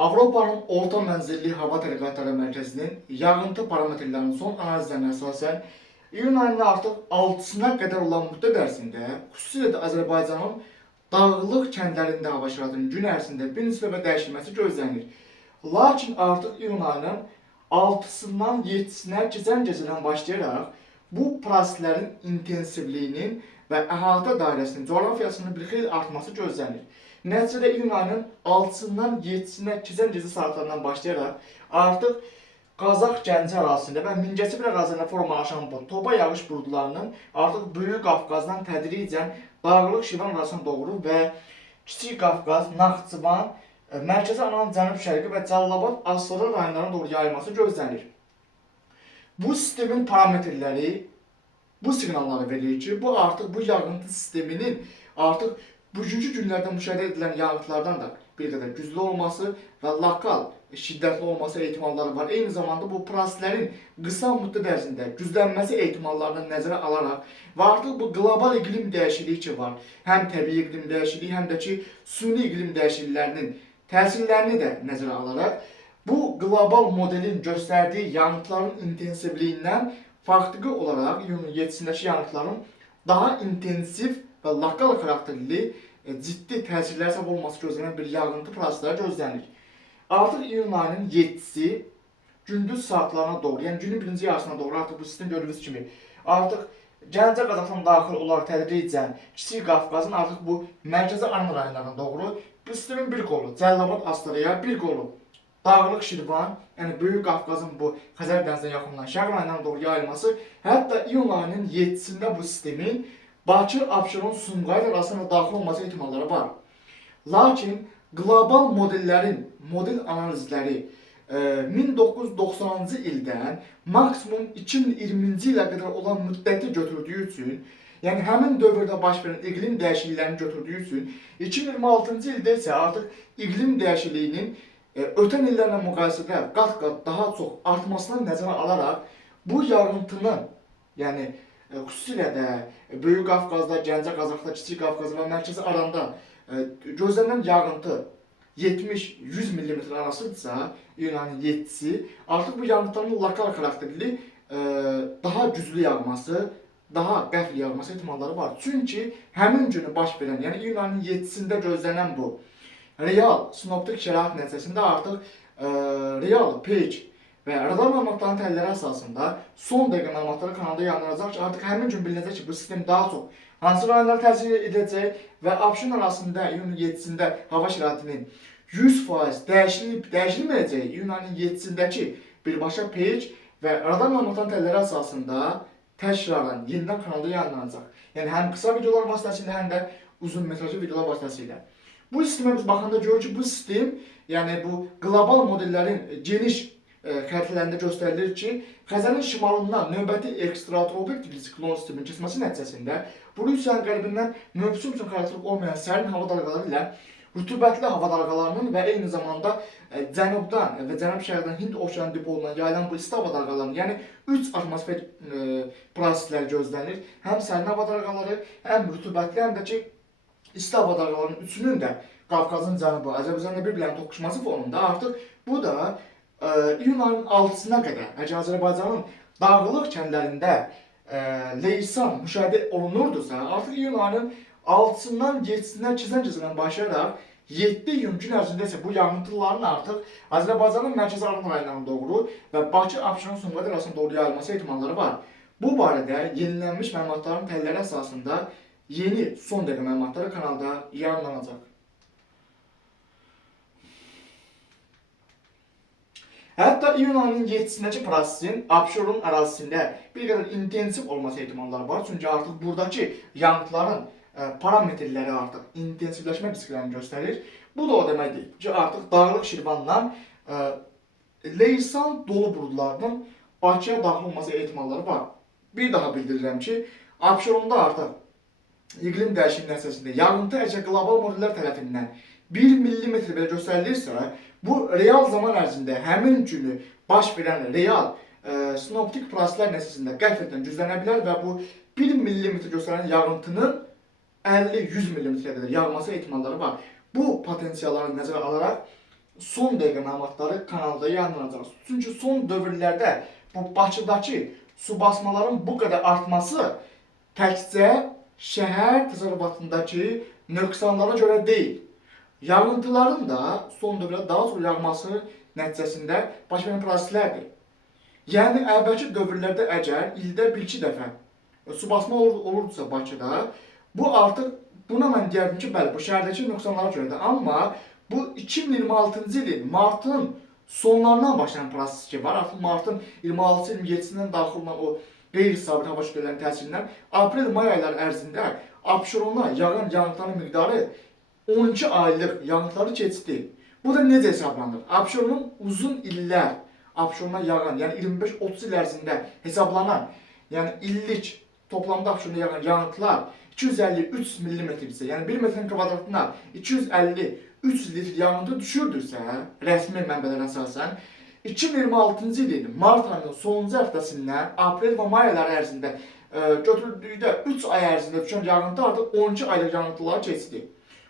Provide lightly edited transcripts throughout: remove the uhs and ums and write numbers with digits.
Avropanın orta mənzilli hava tədqiqatları mərkəzinin yağıntı parametrlərinin son analizlərinə əsasən iyun ayının artıq 6-sına qədər olan müddət ərzində, xüsusilə də Azərbaycanın dağlıq kəndlərində hava şəraitinin gün ərzində bir nisbə dəyişilməsi gözlənilir. Lakin artıq iyun ayının 6-sından 7-sinə keçən gecədən başlayaraq bu proseslərin intensivliyinin və əhatə dairəsinin, coğrafiyasının bir xeyli artması gözlənilir. Nəticədə iyun ayının 6-sından 7-sinə keçən gecə saatlarından başlayaraq artıq Qazax Gəncə ərazisində və Mingəçevir ərazisində formalaşan bu topa yağış buludlarının artıq Böyük Qafqazdan tədricən Dağlıq Şirvan arasına doğru və Kiçik Qafqaz, Naxçıvan, Mərkəzi Anadolu Cənub-Şərqi və Cəlilabad Astara rayonlarına doğru yayılması gözlənilir. Bu sistemin parametrləri bu siqnalları verir ki, bu artıq bu yağıntı sisteminin artıq bugünkü günlərdə müşahidə edilən yağıntılardan da bir qədər güclü olması və lokal şiddətli olması ehtimalları var. Eyni zamanda bu proseslərin qısa müddət ərzində güclənməsi ehtimallarını nəzərə alaraq və artıq bu qlobal iqlim dəyişikliyi ki var, həm təbii iqlim dəyişikliyi, həm də ki süni iqlim dəyişikliklərinin təsirlərini də nəzərə alaraq bu qlobal modelin göstərdiyi yağıntıların intensivliyindən farklı olaraq iyunun 7-sindəki yağıntıların daha intensiv və lokal xarakterli ciddi təsirlər səbəb olması gözlənilən bir yağıntı prosesləri gözlənilir. Artıq iyun ayının 7-si gündüz saatlarına doğru, yəni günün birinci yarısına doğru artıq bu sistem gördüyünüz kimi artıq Gəncə Qazaxdan daxil olaraq tədricən Kiçik Qafqazın artıq bu mərkəzi Armud rayonlarına doğru bu sistemin bir qolu Cəlilabad Astaraya, bir qolu Dağlıq Şirvan, yəni Böyük Qafqazın bu Xəzər dənizinə yaxınlanan şərq rayonlarına doğru yayılması, hətta iyun ayının 7-sində bu sistemin Bakı, Abşeron, Sumqayıt arasında daxil olması ehtimalları var. Lakin qlobal modellərin model analizləri 1990-cı ildən maksimum 2020-ci ilə qədər olan müddəti götürdüyü üçün, yəni həmin dövrdə baş verən iqlim dəyişikliklərini götürdüyü üçün 2026-cı ildə isə artıq iqlim dəyişikliyinin ötən illərlə müqayisədə qat-qat daha çox artmasına nəzərə alaraq bu yağıntının, yəni xüsusilə də Böyük Qafqazda, Gəncə Qazaxda, Kiçik Qafqazda və Mərkəzi Aranda gözlənilən yağıntı 70-100 mm arasıdırsa, iyun ayının 7-si, artıq bu yağıntıların lokal xarakterli daha güclü yağması, daha qəfil yağması ehtimalları var. Çünki həmin günü baş verən, yəni iyun ayının 7-sində gözlənilən bu real sinoptik şərait nəticəsində artıq real page və radar məlumatlarının təhlilləri əsasında son dəqiqə məlumatları kanalda yayınlanacaq ki, artıq həmin gün bilinəcək ki, bu sistem daha çox hansı rayonlara təsir edəcək və Abşeron arasında iyunun 7-sində hava şəraitinin 100% dəyişilməyəcəyi iyun ayının 7-sindəki birbaşa page və radar məlumatlarının təhlilləri əsasında təkrarən yenidən kanalda yayınlanacaq. Yəni həm qısa videolar vasitəsilə, həm də uzun metrajlı videolar vasitəsilə. Bu sistemə biz baxanda görürük ki, bu sistem, yəni bu qlobal modellərin geniş xəritələrində göstərilir ki, Xəzərin şimalından növbəti ekstratropik tipli siklon sistemin keçməsi nəticəsində bu Rusiyanın qərbindən mövsüm üçün xarakterik olmayan sərin hava dalğaları ilə rütubətli hava dalğalarının və eyni zamanda cənubdan və cənub-şərqdən Hind okeanı dipoluna yayılan bu isti hava dalğalarının, yəni 3 atmosfer prosesləri gözlənilir. Həm sərin hava dalğaları, həm rütubətli, həm də ki isti hava dalğalarının üçünün də Qafqazın cənubu, Azərbaycanla bir-birlərinin toqquşması fonunda artıq bu da iyun ayının 6-sına qədər Azərbaycanın dağlıq kəndlərində leysan müşahidə olunurdursa, artıq iyun ayının 6-sından 7-sinə keçən gecədən başlayaraq 7 iyun gün ərzində isə bu yağıntıların artıq Azərbaycanın mərkəzi Armud rayonlarına doğru və Bakı, Abşeron, Sumqayıt arasına doğru yayılması ehtimalları var. Bu barədə yenilənmiş məlumatların təhlilləri əsasında yeni son dəqiqə məlumatları kanalda yayınlanacaq. Hətta iyun ayının 7-sindəki prosesin Abşeron ərazisində bir qədər intensiv olması ehtimalları var. Çünki artıq buradakı yağıntıların parametrləri artıq intensivləşmə risklərini göstərir. Bu da o deməkdir ki, artıq Dağlıq Şirvandan leysan dolu buludlarının Bakıya daxil olması ehtimalları var. Bir daha bildirirəm ki, Abşeronda artıq iqlim dəyişikliyi nəticəsində yağıntı əgər qlobal modellər tərəfindən 1 mm belə göstərilirsə, bu real zaman ərzində həmin günü baş verən real sinoptik proseslər nəticəsində qəflətən güclənə bilər və bu 1 mm göstərən yağıntının 50-100 mm qədər yağması ehtimalları var. Bu potensialları nəzərə alaraq son dəqiqə məlumatları kanalda yayınlanacaq. Çünki son dövrlərdə bu Bakıdakı su basmaların bu qədər artması təkcə şəhər təsərrüfatındakı nöqsanlara görə deyil. Yağıntıların da son dövrdə daha çox yağması nəticəsində baş verən proseslərdir. Yəni əvvəlki dövrlərdə əgər ildə 1-2 dəfə su basma olurdusa Bakıda, bu artıq buna mən deyərdim ki, bəli, bu şəhərdəki nöqsanlara görədir. Amma bu 2026-cı ilin martın sonlarından başlayan proses ki var. Artıq martın 26-27-sindən daxil olan o qeyri-sabit hava şütlələrinin təsirindən aprel-may ayları ərzində Abşeronda yağan yağıntıların miqdarı 12 aylıq yağıntıları keçdi. Bu da necə hesablanır? Abşeronun uzun illər Abşerona yağan, yəni 25-30 il ərzində hesablanan, yəni illik toplamda Abşeronda yağan yağıntılar 253 mm-dirsə, yəni 1 metrin kvadratına 253 litr yağıntı düşürdürsə, rəsmi mənbələrə əsasən, 2026-cı ilin mart ayının sonuncu həftəsindən aprel və may ayları ərzində götürüldükdə 3 ay ərzində düşən yağıntı artıq 12 aylıq yağıntılara keçdi.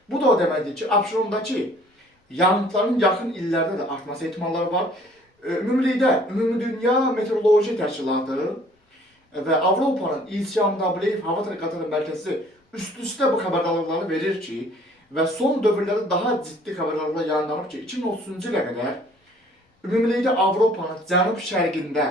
Bu da o deməkdir ki, Abşerondakı yağıntıların yaxın illərdə də artması ehtimalları var. Ümumilikdə, Ümumi Dünya Meteoroloji Təşkilatı və Avropanın İCMWF Hava Təhlükələri Mərkəzi üst-üstə bu xəbərdarlıqları verir ki, və son dövrlərdə daha ciddi xəbərdarlıqlar yayınlanır ki, 2030-cu ilə qədər ümumilikdə Avropanın cənub-şərqində,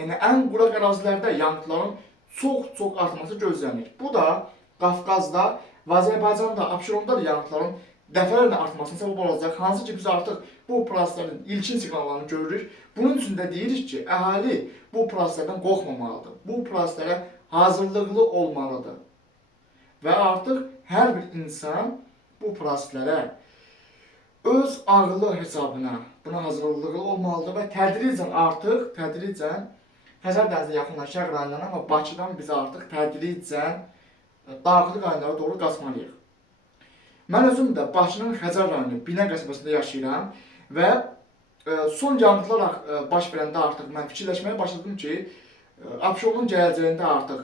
yəni ən quraq ərazilərdə yağıntıların çox artması gözlənir. Bu da Qafqazda və Azərbaycanda, Abşeronda da yağıntıların dəfələrlə artmasına səbəb olacaq. Hansı ki, biz artıq bu proseslərin ilkin siqnallarını görürük. Bunun üçün də deyirik ki, əhali bu proseslərdən qorxmamalıdır. Bu proseslərə hazırlıqlı olmalıdır. Və artıq hər bir insan bu proseslərə öz ağlı hesabına buna hazırlıqlı olmalıdır və tədricən Xəzər dənizə yaxınlaşan şərq rayonlarına və Bakıdan biz artıq tədricən daxili rayonlara doğru qaçmalıyıq. Mən özüm də Bakının Xəzər rayonu Binə qəsəbəsində yaşayıram və son yağıntılar baş verəndə artıq mən fikirləşməyə başladım ki, Abşeronun gələcəyində artıq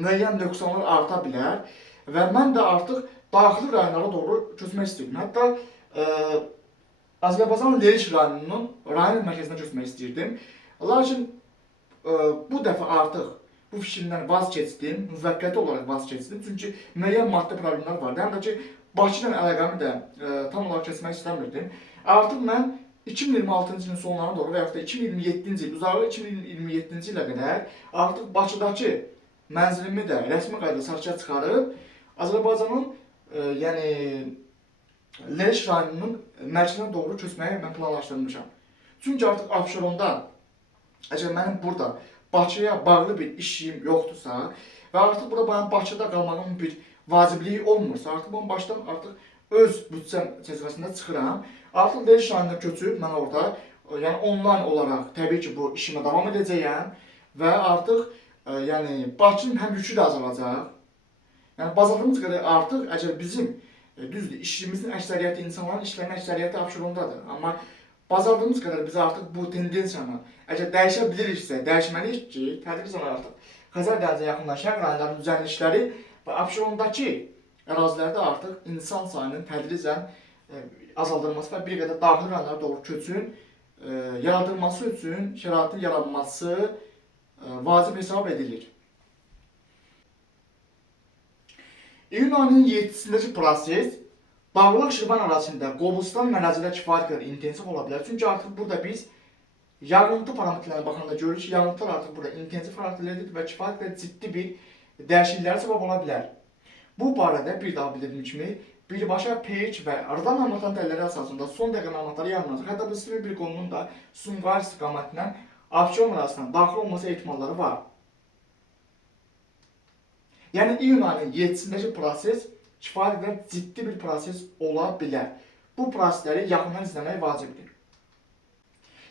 müəyyən nöqsanlar arta bilər və mən də artıq daxili rayonlara doğru köçmək istəyirdim. Hətta Azərbaycan Lerik rayonunun rayon mərkəzinə köçmək istəyirdim. Lakin bu dəfə artıq bu fikrimdən vaz keçdim, müvəqqəti olaraq vaz keçdim. Çünki müəyyən maddi problemlər vardı. Həm də ki, Bakı ilə əlaqəmi də tam olaraq keçmək istəmirdim. Artıq mən 2026-cı ilin sonlarına doğru və yaxud da 2027-ci il, uzağı 2027-ci ilə qədər artıq Bakıdakı mənzilimi də rəsmi qaydada satışa çıxarıb Azərbaycanın yəni Lerik rayonunun mərkəzinə doğru köçməyi mən planlaşdırmışam. Çünki artıq Abşeronda əgər mənim burada Bakıya bağlı bir işim yoxdursa və artıq burada mənim Bakıda qalmağımın bir vacibliyi olmursa, artıq mən başdan öz büdcəm çərçivəsində çıxıram. Artıq Lerik rayonuna köçüb mən orada, yəni onlayn olaraq təbii ki, bu işimə davam edəcəyəm və artıq yəni Bakının həm yükü də azalacaq. Yəni bazarımız qədər artıq əgər bizim düzdür, işimizin əksəriyyəti, insanların işlərinin əksəriyyəti Abşerondadır. Amma bazardığımız qədər biz artıq bu tendensiyanı əgər dəyişə biliriksə, dəyişməliyik ki, tədricən artıq Xəzər dənizə yaxınlaşan rayonların düzənlikləri və Abşerondakı ərazilərdə artıq insan sayının tədricən azaldılması və bir qədər daxili rayonlara doğru köçün yaradılması üçün şəraitin yaranması vacib hesab edilir. İyun ayının 7-sindəki proses Dağlıq Şirvan arasında Qobustan mənazildə kifayət qədər intensiv ola bilər. Çünki artıq burada biz yağıntı parametrlərine baxanda görürük ki, yağıntılar artıq burada intensiv xarakterlidir və kifayət qədər ciddi bir dəyişikliklərə səbəb ola bilər. Bu barədə bir daha bildirdiyim kimi birbaşa pH və aradan anlatan dəlilləri əsasında son dəqiqə məlumatları yayınlanacaq. Hətta bu sistemi bir qolunun da Sumqayıt istiqamətindən Abşeron arasından daxil olması ehtimalları var. Yəni iyun ayının 7-sindəki proses kifayət qədər ciddi bir proses ola bilər. Bu prosesləri yaxından izləmək vacibdir.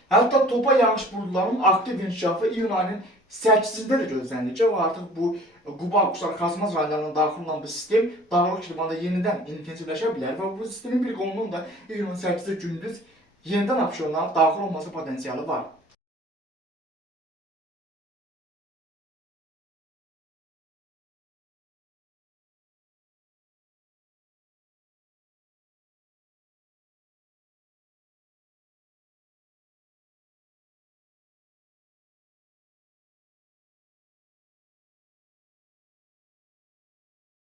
Hətta topa yağış buludlarının aktiv inkişafı iyun ayının 8-də də gözlənilir ki, artıq bu Quba, Quşlar, Xaçmaz rayonlarına daxil olan bu sistem Dağlıq Şirvanda yenidən intensivləşə bilər və bu sistemin bir qolunun da iyunun 8-də gündüz yenidən Abşerona daxil olması potensialı var.